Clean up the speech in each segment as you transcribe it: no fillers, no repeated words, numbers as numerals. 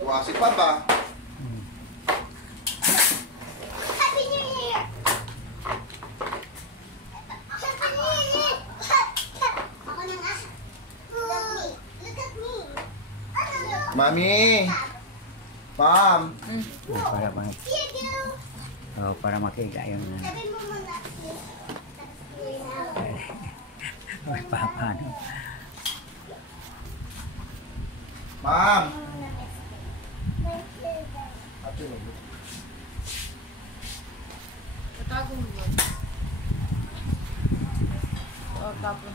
Tuwa si Papa. Happy New Year! Ako na nga. Look at me. Mami! Ma'am! Para makita. See you. Oh, para makita yung Sabi mo muna. ay, paano. Ma'am! Tatago mo ba? Oo, tapon.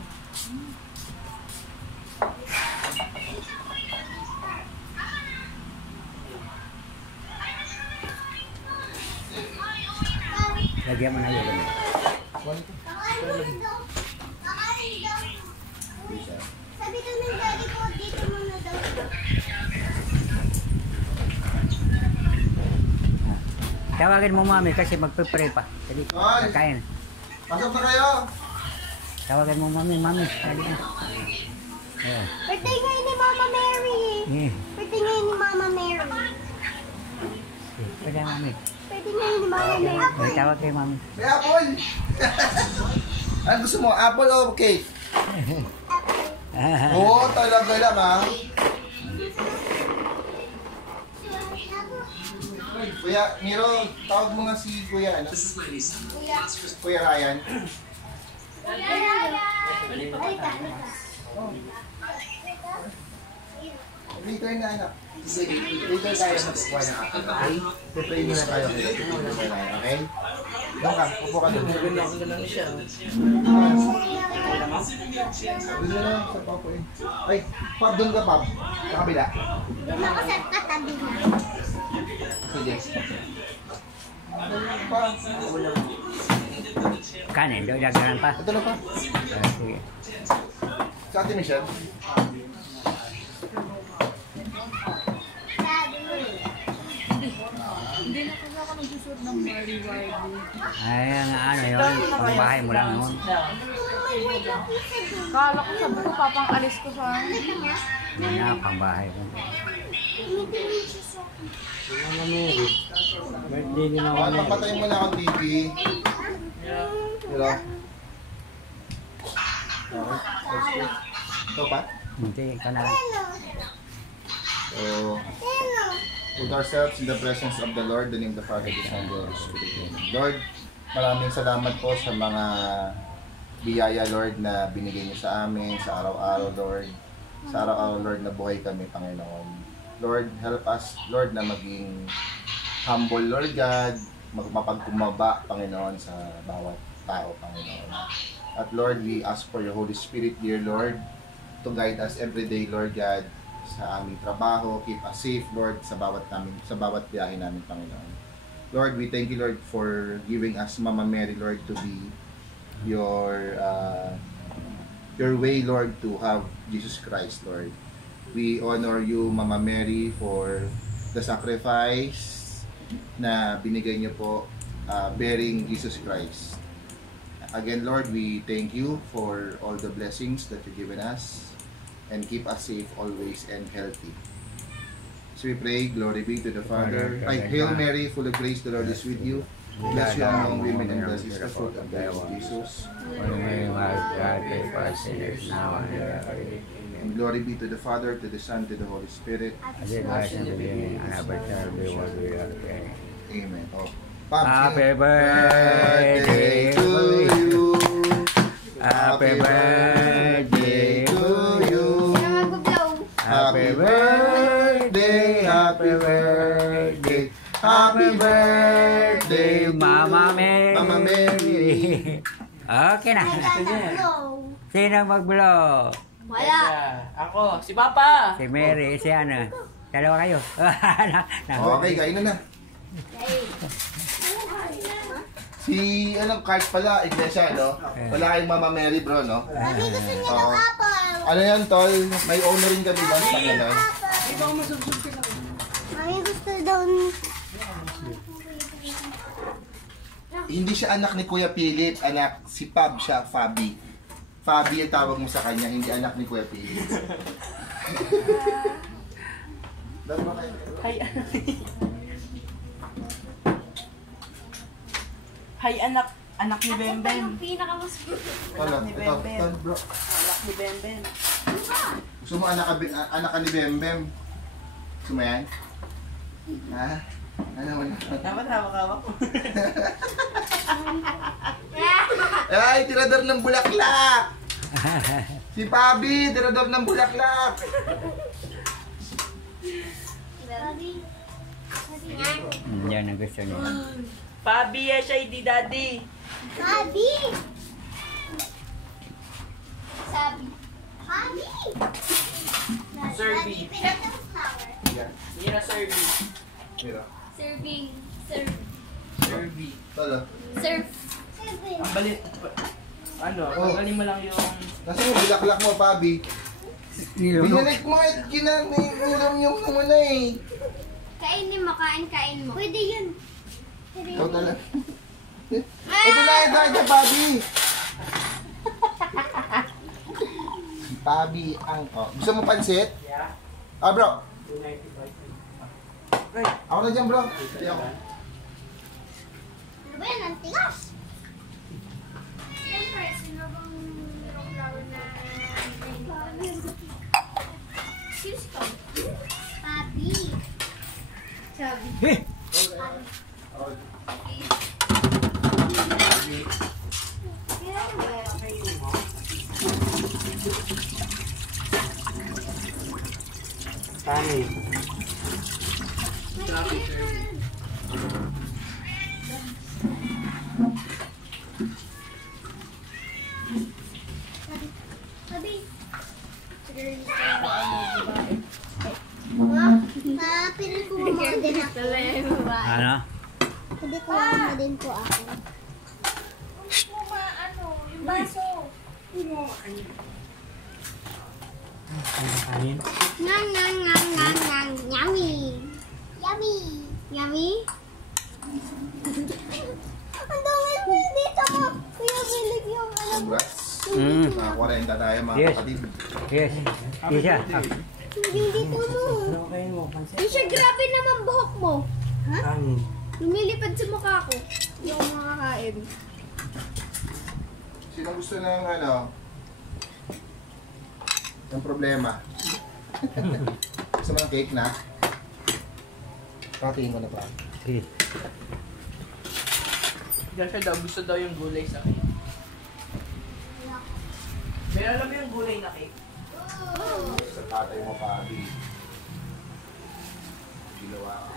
Lagyan mo na yun. Kakain daw. Kakain daw. Sabi ko ng daddy ko, dito muna daw. Tawagin mo mami kasi magpe-pray pa. Dali, Ay! kain. Pasok na kayo! Tawagin mo mami, dali na. Yeah. Birthday ngayon ni Mama Mary. Yeah. Birthday ngayon ni Mama Mary. Pwede mami. Birthday ngayon ni Mama Mary. May tawag kay mami. May apple! Ano gusto mo? Apple o cake? Oo, talaga lang ha. Kuya, Miro, tawag mo nga si Kuya, ano? Kuya Ryan. Halika. Later na, anak. Later tayo magkukuha ng apple, okay? Pipray muna tayo kay Kuya Ryan, okay? Doon ka, upo ka doon. Ganda lang siya. Doon na lang sa papo eh. Ay, Pab, doon ka, Pab. Sa kabila. Doon ako sa katabi na. Sige. Pa. Kanin, dagdagan pa. Ito na pa. Sige. Sa Ate Michelle. Hindi na kasi ako nagsusuot ng Mari-Wari. Ay, ano yun, pangbahay mo lang yun. Kala ko sabi ko, papang alis ko sa... Yun na, pangbahay mo. Birthday din ako. Papatay mo na akong TV. Hello? Okay. Ito pa? Hindi, ikaw na lang. So, put ourselves in the presence of the Lord, the name of the Father, the Son, and the Holy Spirit. Lord, maraming salamat po sa mga biyaya, Lord, na binigay niyo sa amin, sa araw-araw, Lord. Sa araw-araw, Lord, na buhay kami, Panginoon. Lord, help us, Lord, na maging humble, Lord God, mapagkumaba, Panginoon, sa bawat tao, Panginoon. At Lord, we ask for your Holy Spirit, dear Lord, to guide us every day, Lord God, sa aming trabaho, keep us safe, Lord, sa bawat biyahe namin, Panginoon. Lord, we thank you, Lord, for giving us Mama Mary, Lord, to be your way, Lord, to have Jesus Christ, Lord. We honor you, Mama Mary, for the sacrifice na binigay niyo po, bearing Jesus Christ. Again, Lord, we thank you for all the blessings that you've given us, and keep us safe always and healthy. So we pray, glory be to the Father. Hail Mary, full of grace, the Lord is with you. Blessed you among women, and blessed is the fruit of thy womb, Jesus. And glory be to the Father, to the Son, to the Holy Spirit. Amen. Oh. Happy birthday to you. Happy birthday to you. Happy birthday, happy birthday, happy birthday, Mama Mary. Mama Mary. Okay na. Sino mag-blow? Wala. Ako, si Papa. Si Mary, si ano. Dalawa kayo. Okay, kain na. Si, card pala, iglesia, no? Wala kayong Mama Mary, bro, no? Mami, gusto niya ng apple. Ano yan, tol? May owner rin kami ba sa kanila? Mami, gusto daw Hindi siya anak ni Kuya Philip, anak si Pab siya, Fabi. Fabi ang tawag mo sa kanya, hindi anak ni Kuya Pili. Dahil ba kayo? Hi, Hi, anak. Anak ni Bemben. Yung pinakamas. Wala, ni ito, Bemben. ito, bro. Anak ni Bemben. Gusto mo anak ka ni Bembem? Gusto mo yan? Ha? Ano mo na? Dapat hawak-hawak ko. Ay, tirador ng bulaklak! Si Fabi, tirador ng bulaklak! Yan ang gusto niya. Pabi, siya hindi daddy. Sabi! Sabi. Sabi! Serbi. Flower. Yan. Hindi na serbi. Mira. Serving. Serve. Serbi. Tala. Serve. Serving. Ang balit. Ano, tanggalin mo lang yung... Nasa yung bulaklak mo, Fabi? Binalik mo at ginaniram yung naman na eh. Kainin mo, kain mo. Pwede yun. Ikaw talaga. Ito na, Fabi! Fabi ang... Oh. Gusto mo pansit? Yeah. Ah, bro. 295. Ako na dyan, bro. Hindi ako. Ano ba yan? Ang tigas. Siyempre, sino bang flower na... Cheers ko. Papi. Sabi. Kanin. Sabi. Pili ko mo din ako. Ano? Pili ko mo din po ako. Yung baso. Kanin? Ngang, ngang, ngang, ngang, ngang. Yummy. Yummy. Yummy? Ang dami mo dito mo. Kuya, bilig yung ano. Congrats. Mm. Mga 40 tayo, mga Yes. kapatid. Yes. Isa. Yung dito mo. Okay mo, pansit. Isha, grabe naman buhok mo. Ha? Kanin. Lumilipad sa mukha ko. Yung mga kain. Sino gusto ng ano? Ang problema. Gusto mo ng cake na? Patingin ko na pa. Sige. Diyan siya daw, gusto daw yung gulay sa cake. Pero alam mo yung gulay na cake? Sa tatay mo, Fabi. Ginawa ko.